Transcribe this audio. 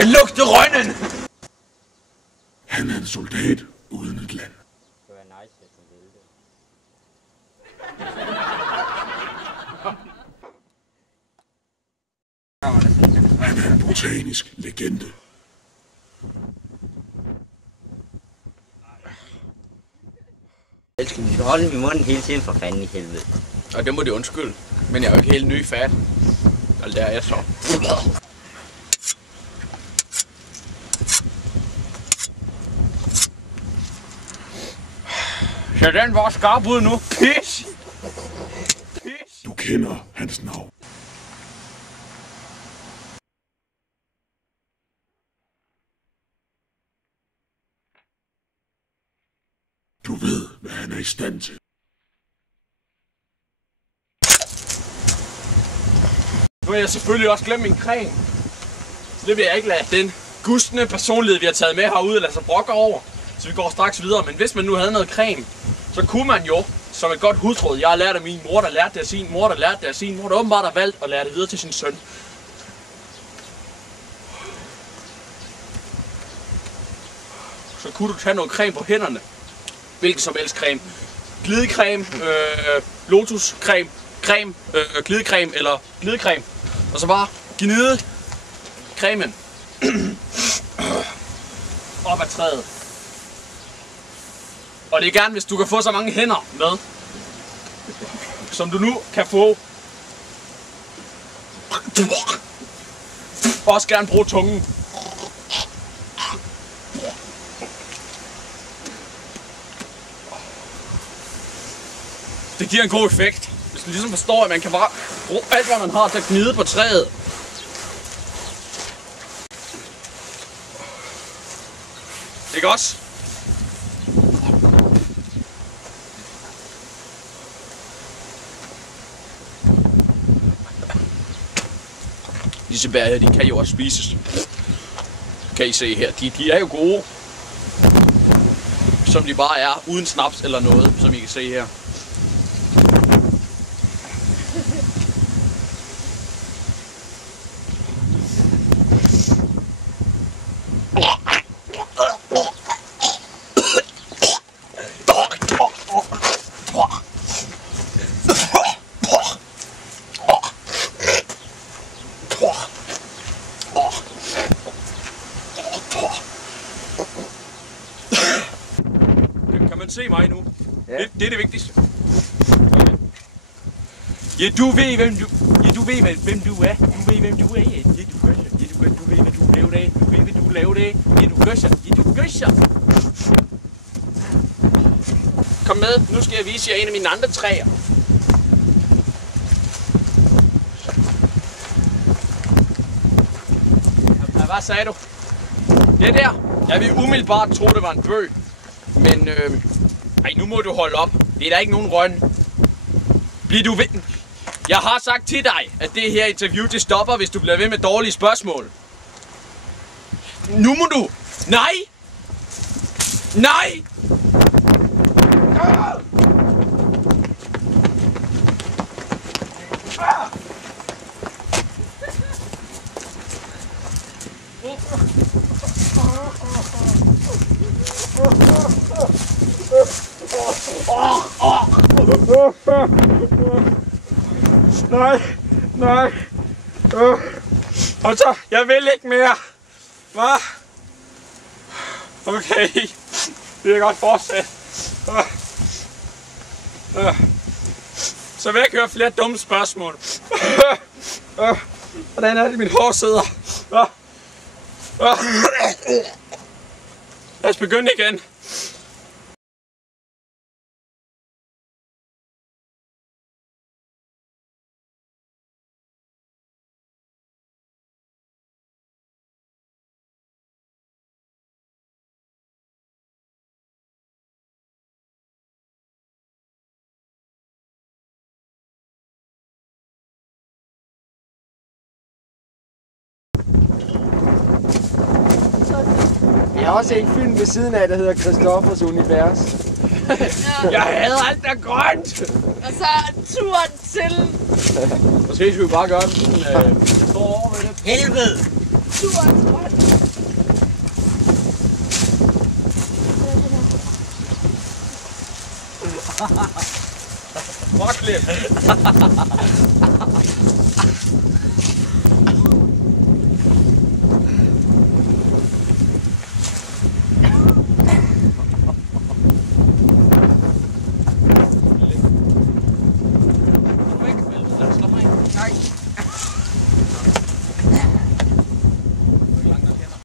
kan lugte rønnen! Han er en soldat uden et land. Det var nice, hvis du ville det. Han er en botanisk legende. Vi skal holde den i munden hele tiden, for fanden i helvede. Og det må det undskylde. Men jeg er jo ikke helt ny fat. Og der er jeg så. Så den var skarp ud nu. Pis! Pis! Du kender hans navn. Du ved, hvad han er i stand til. Nu har jeg selvfølgelig også glemt min creme. Så det vil jeg ikke lade den gustne personlighed, vi har taget med herude, lade sig brokke over. Så vi går straks videre. Men hvis man nu havde noget creme, så kunne man jo, som et godt husråd, jeg har lært af min mor, der lærte det af sin mor, der lærte det af sin mor, der åbenbart har valgt at lære det videre til sin søn. Så kunne du tage noget creme på hænderne. Hvilken som helst creme. Glidecreme, lotuscreme, creme, glidecreme eller glidecreme. Og så bare gnide cremen op ad træet. Og det er gerne, hvis du kan få så mange hænder med, som du nu kan få. Også gerne bruge tungen. Det giver en god effekt. Hvis du ligesom forstår, at man kan bare bruge alt, hvad man har til at gnide på træet. Ikke også? Disse bær her, de kan jo også spises. Kan I se her. De er jo gode. Som de bare er, uden snaps eller noget, som I kan se her. Kan man se mig nu? Ja. Det er det vigtigste. Okay. Ja, du ved, hvem du er. Du ved, hvem du er. Ja, du gør så. Du ved, hvad du laver det. Du ved, hvad du laver det. Ja, du gør så. Kom med. Nu skal jeg vise jer en af mine andre træer. Hvad sagde du? Det der. Jeg vil umiddelbart tro, det var en bøg. Men ej, nu må du holde op. Det er der ikke nogen røn. Bliv du ved. Jeg har sagt til dig, at det her interview, det stopper, hvis du bliver ved med dårlige spørgsmål. Nu må du. Nej! Nej! Nej. Og så, jeg vil ikke mere. Hvad? Okay. Det kan godt fortsætte. Så vil jeg ikke høre flere dumme spørgsmål. Hvordan er det, min hår sidder? Lad os begynde igen. Jeg har også en film ved siden af, der hedder Christoffers Univers. Jeg hader alt, der er grønt! Og så turen til. Måske skal vi bare gøre den. Jeg står over med det. Helvede! Turens grøn. Fuck lidt.